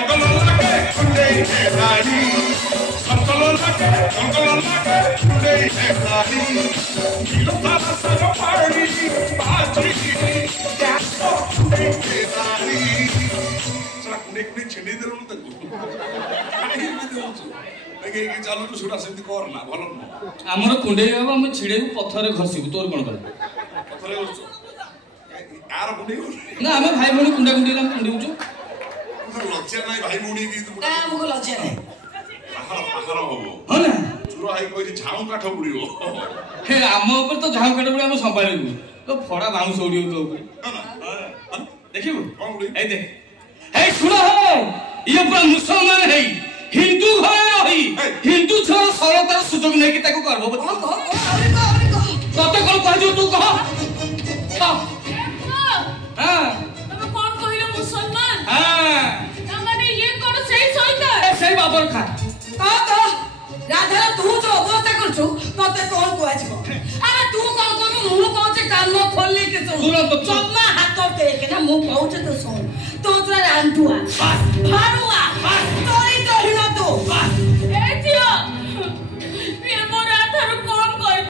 जंगल लागे कुंडे है रानी संतल लागे जंगल लागे कुंडे है रानी नीलो सारा सारा पानी बाजी जातो कुंडे है रानी सारा कुंडे कुंडे छिंडे दे रहा तक नहीं भी दे लेकिन ये चालू तो छोटा सेमती कर ना भलो न हमर कुंडे बाबा हम छिड़े पत्थर घसीबु तोर कोन कर पत्थर घसो यार कुंडे ना हमें भाई भौणी कुंडा कुंडे हम कुंडे उचो लज्जा नहीं भाई भौणी की तू का हमको लज्जा नहीं आहार हो हो ना चुरा आई कोई झाऊ काठ बुड़ियो हे हम ऊपर तो झाऊ काठ बुड़ी हम संभाळिबु तो फड़ा बाउंस उड़ियो तो ऊपर देखिबु कौन बुड़ी ए देख हे सुनो हो ये पूरा मुसलमान है हिंदू घरे रही हिंदू छर सरकार सुजोग नै कि ताको करबो कह तते कोन कहजो तू कह हां तब कौन कहिलो मुसलमान हां माने ये कोन सही सहिता सही बाबर खा राधा तू जो अवस्था करछु तते कौन कहजो अरे तू कौन कौन मु कहछ कान खोलले के तुरंत चम्मा हाथ देके ना मु कहछ तो सुन तो तोरा रांटुआ फारुआ